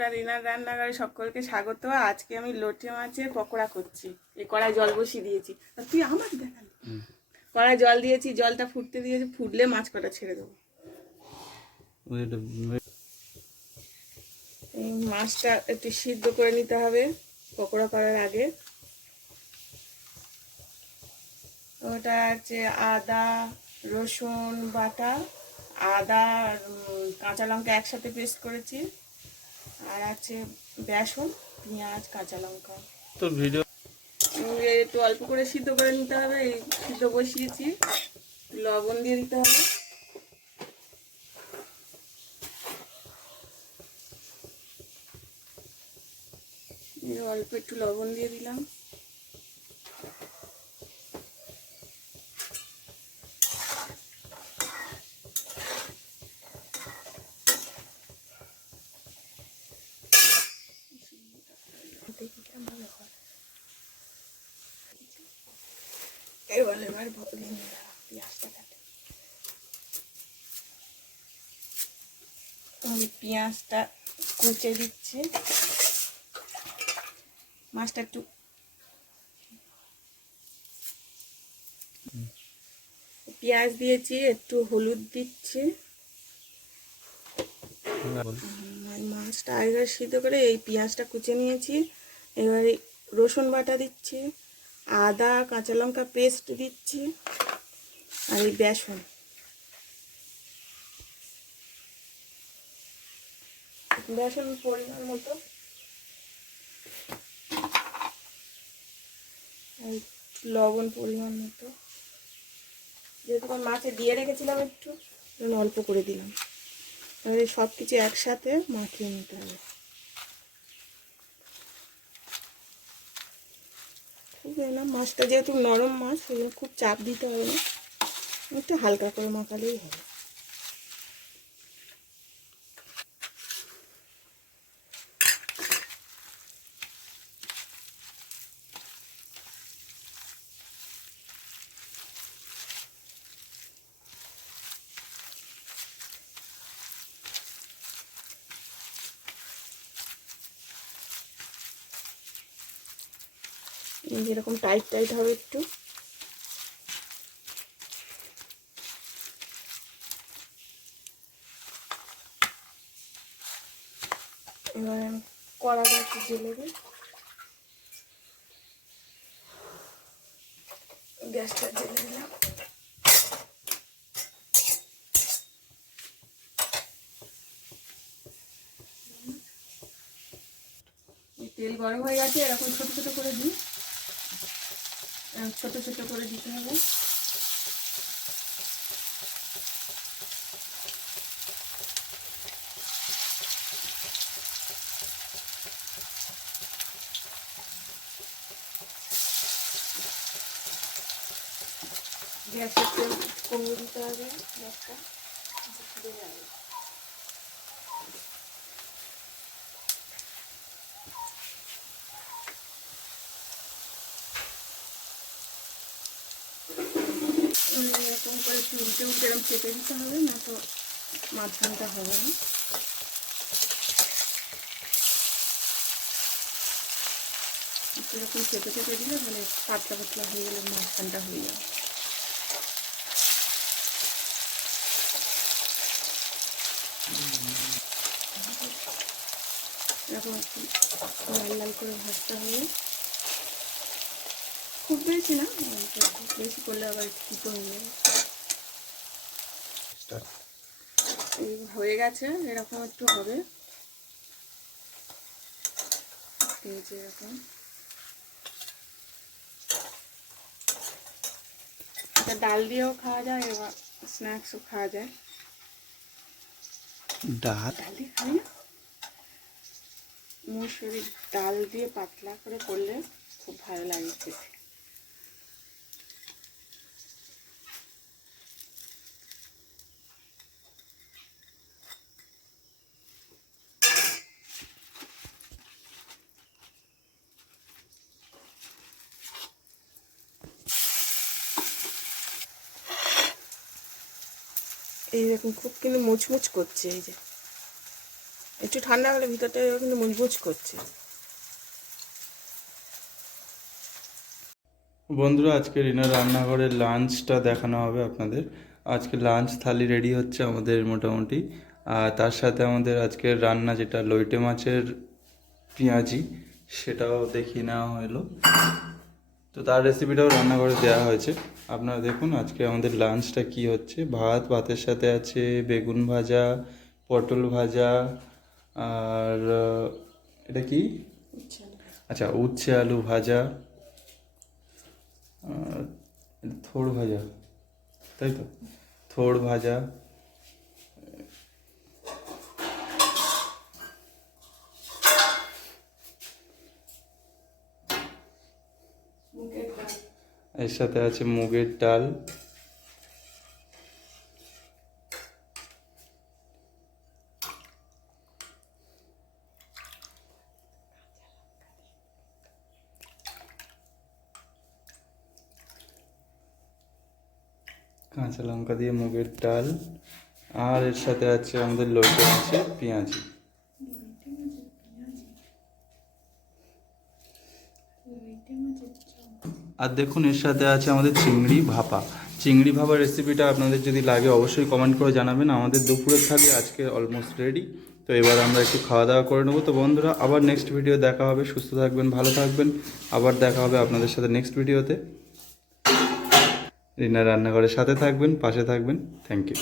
বন্ধুরা, রিনার রান্নাঘরে সকলকে স্বাগত। আজকে আমি লটে মাছের পকোড়া করছি। এই কড়াই জল বসিয়ে দিয়েছি। তুই আমার দেখালি, কড়াই জল দিয়েছি, জলটা ফুটতে দিয়েছি, ফুটলে মাছ কটা ছেড়ে দেবো। এই মাছটা একটু সিদ্ধ করে নিতে হবে পকোড়া করার আগে। ওটা আছে আদা রসুন বাটা, আদা আর কাঁচা লঙ্কা একসাথে পেস্ট করেছি, আর আছে বেসন, পেঁয়াজ, কাঁচা লঙ্কা। তো ভিডিও একটু অল্প করে সিদ্ধ করে নিতে হবে। এই সিদ্ধ বসিয়েছি, লবণ দিয়ে দিতে হবে। অল্প একটু লবণ দিয়ে দিলাম। এবার পেঁয়াজটা কাটে, পেঁয়াজটা কুচে দিচ্ছি। মাছটা একটু পেঁয়াজ দিয়েছি, একটু হলুদ দিচ্ছি। মাছটা আগে সিদ্ধ করে এই পেঁয়াজটা কুচে নিয়েছি। এবারে রসুন বাটা দিচ্ছি, আদা কাঁচা লঙ্কা পেস্ট দিচ্ছি, আর এই বেসন। বেসন পরিমাণ মতো, লবণ পরিমাণ মতো। যেহেতু মাছে দিয়ে রেখেছিলাম একটু, অল্প করে দিলাম। এবারে সব কিছু একসাথে মাখিয়ে নিতে হবে। খুব না, মাছটা যেহেতু নরম মাছ, সেই জন্য খুব চাপ দিতে হবে না, একটু হালকা করে মাখালেই হবে। যেরকম টাইট টাইট হবে একটু। এবার কড়াটা একটু জ্বেলে দিই, গ্যাসটা জ্বেলে দিলাম। তেল গরম হয়ে গেছে, এরকম ছোট ছোট করে দিই, ছোট ছোট করে দিতে হবে। গ্যাসের তেল কমিয়ে দিতে হবে, গ্যাসটা ফুটে যাবে। এরকম করে একটু উল্টে উল্টে এরকম চেপে দিতে হবে, না তো মাঝখানটা হবে না। এরকম চেপে চেপে দিলে তাহলে পাতলা পাতলা হয়ে গেলে মাঝখানটা হয়ে যাবে। এরকম একটু লাল লাল করে ভাজতে হবে, খুব বেশি না, বেশি করলে আবার তিতো হয়ে যাবে। এই হয়ে গেছে, এরকম একটু হবে। এই যে এরকম, এটা ডাল দিয়েও খাওয়া যায়, এবার স্ন্যাক্সও খাওয়া যায়। ডাল দিয়ে খাই না, মুসুরির ডাল দিয়ে পাতলা করে করলে খুব ভালো লাগে খেতে। এইরকম খুব কিন্তু মুচমুচ করছে, এই যে একটু ঠান্ডা হলে ভিতরটা কিন্তু মুচমুচ করছে। বন্ধুরা, আজকে রিনার রান্নাঘরের লাঞ্চটা দেখানো হবে আপনাদের। আজকে লাঞ্চ থালি রেডি হচ্ছে আমাদের মোটামুটি। আর তার সাথে আমাদের আজকের রান্না যেটা লইটে মাছের পেঁয়াজি, সেটাও দেখিয়ে নেওয়া হলো। তো তার রেসিপিটাও রান্নাঘরে দেওয়া হয়েছে। আপনারা দেখুন আজকে আমাদের লাঞ্চটা কি হচ্ছে। ভাতের সাথে আছে বেগুন ভাজা, পটল ভাজা, আর এটা কি, আচ্ছা, উচ্ছে আলু ভাজা, আর থোড় ভাজা, তাই তো, থোড় ভাজা, এর সাথে আছে মুগের ডাল, কাঁচা লঙ্কা দিয়ে মুগের ডাল, আর এর সাথে আছে আমাদের লইটে মাছের পেঁয়াজি। আর দেখুন এর সাথে আছে আমাদের চিংড়ি ভাপা। চিংড়ি ভাপা রেসিপিটা আপনাদের যদি লাগে অবশ্যই কমেন্ট করে জানাবেন। আমাদের দুপুরের থালি আজকে অলমোস্ট রেডি। তো এবার আমরা একটু খাওয়া দাওয়া করে নেবো। তো বন্ধুরা, আবার নেক্সট ভিডিও দেখা হবে। সুস্থ থাকবেন, ভালো থাকবেন। আবার দেখা হবে আপনাদের সাথে নেক্সট ভিডিওতে। রিনা রান্নাঘরের সাথে থাকবেন, পাশে থাকবেন। Thank you.